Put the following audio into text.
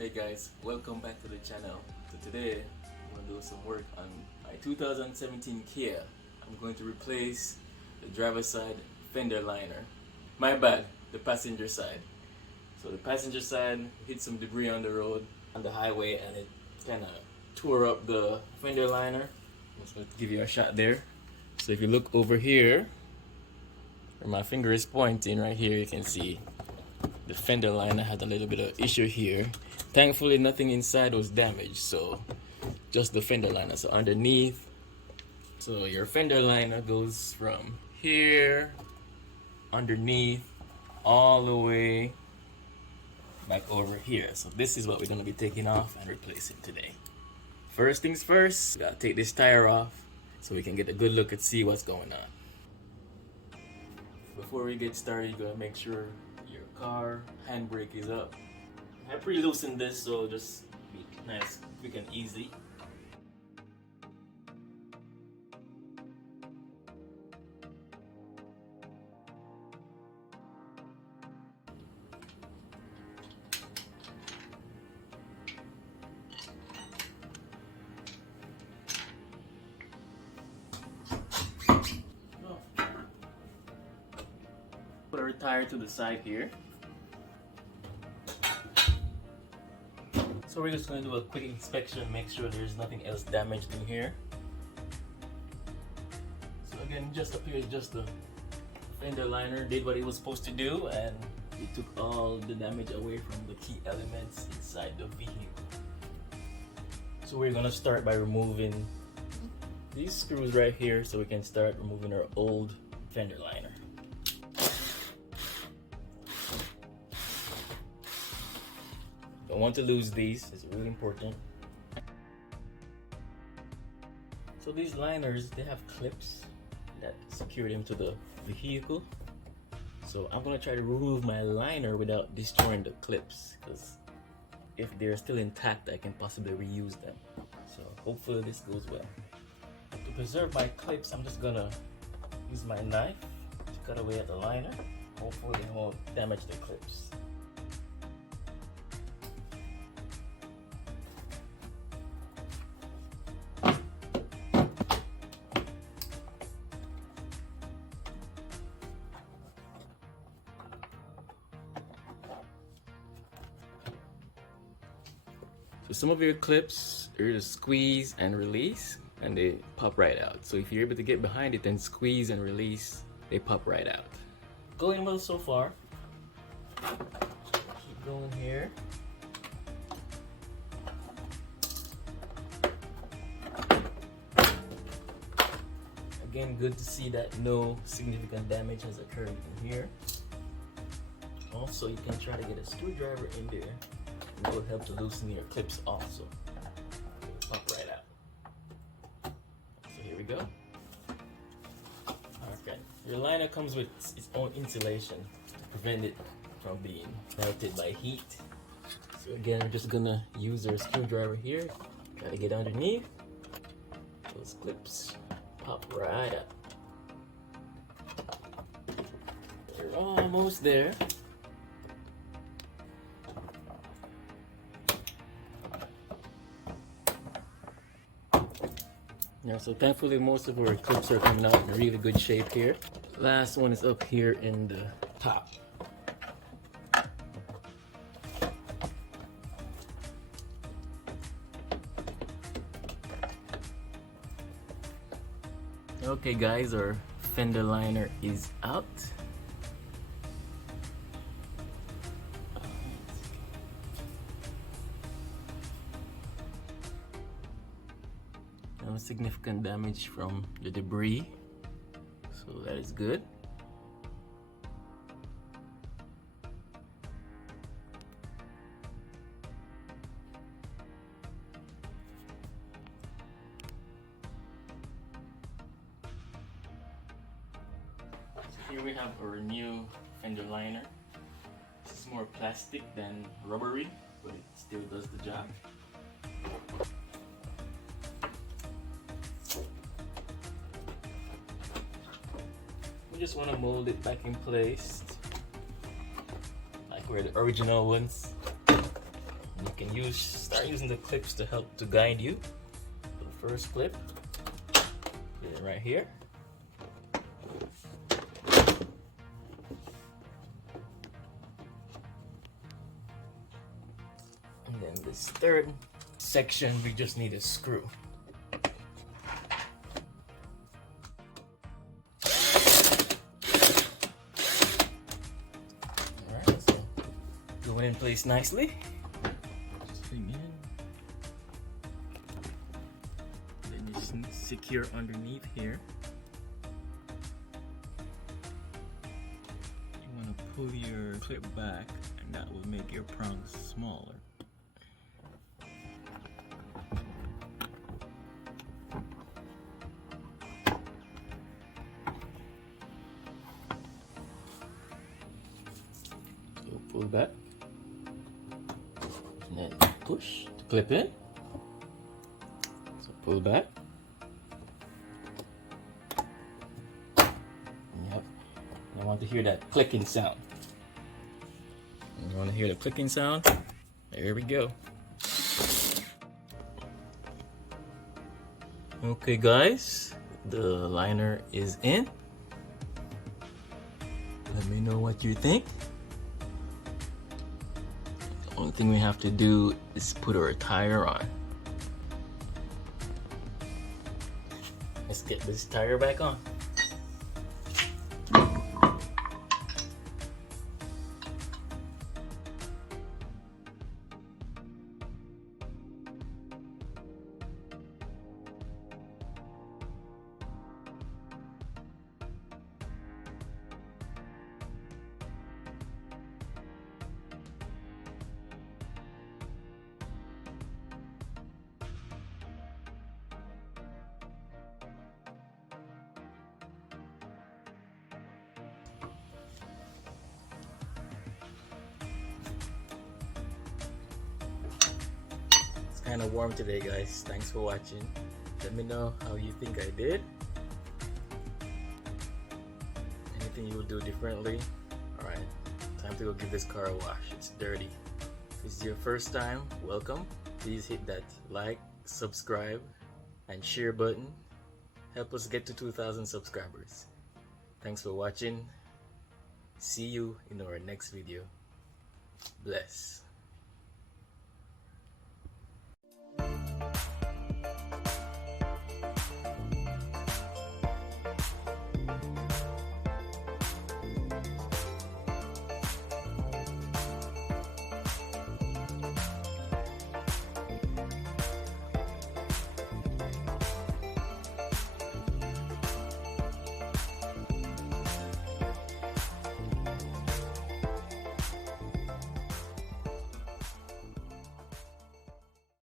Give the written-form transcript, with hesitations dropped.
Hey guys, welcome back to the channel. So today I'm going to do some work on my 2017 Kia. I'm going to replace the driver's side fender liner. My bad, the passenger side. So the passenger side hit some debris on the road, on the highway, and it kind of tore up the fender liner. I'm just going to give you a shot there. So if you look over here, where my finger is pointing right here, you can see the fender liner had a little bit of issue here. Thankfully nothing inside was damaged, so just the fender liner. So underneath, so your fender liner goes from here underneath all the way back over here. So this is what we're going to be taking off and replacing today. First things first, we gotta take this tire off so we can get a good look and see what's going on. Before we get started, you gotta make sure your car handbrake is up. I pre-loosened this, so just be nice, quick and easy. Put our tire to the side here. So we're just going to do a quick inspection, make sure there's nothing else damaged in here. So again, just appears just the fender liner did what it was supposed to do, and it took all the damage away from the key elements inside the vehicle. So we're gonna start by removing these screws right here so we can start removing our old fender liner. Don't want to lose these, it's really important. So these liners, they have clips that secure them to the vehicle. So I'm gonna try to remove my liner without destroying the clips, because if they're still intact, I can possibly reuse them. So hopefully this goes well. To preserve my clips, I'm just gonna use my knife to cut away at the liner. Hopefully it won't damage the clips. So some of your clips are just squeeze and release, and they pop right out. So if you're able to get behind it and squeeze and release, they pop right out. Going well so far. Keep going here. Again, good to see that no significant damage has occurred in here. Also, you can try to get a screwdriver in there. It will help to loosen your clips also. Pop right out. So here we go. Okay. Your liner comes with its own insulation to prevent it from being melted by heat. So again, we're just gonna use our screwdriver here. Try to get underneath. Those clips pop right up. We're almost there. Yeah, so thankfully most of our clips are coming out in really good shape here. Last one is up here in the top. Okay guys, our fender liner is out. No significant damage from the debris, so that is good. So here we have our new fender liner. This is more plastic than rubbery, but it still does the job. just want to mold it back in place like where the original ones. You can start using the clips to help to guide you. The first clip, put it right here. And then this third section, we just need a screw. Alright, so going in place nicely. Just bring in. Then just secure underneath here. You want to pull your clip back, and that will make your prongs smaller. Pull back and then push to clip in. So pull back. Yep. I want to hear that clicking sound. You want to hear the clicking sound? There we go. Okay guys, the liner is in. Let me know what you think. Only thing we have to do is put our tire on. Let's get this tire back on. Kind of warm today guys. Thanks for watching. Let me know how you think I did. Anything you would do differently. Alright, time to go give this car a wash. It's dirty. If this is your first time, welcome. Please hit that like, subscribe and share button. Help us get to 2,000 subscribers. Thanks for watching. See you in our next video. Bless.